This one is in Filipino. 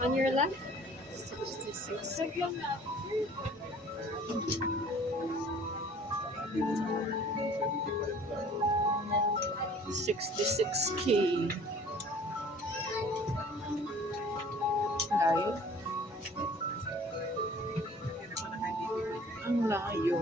On your left? 66. 66K. Layo. Ang layo.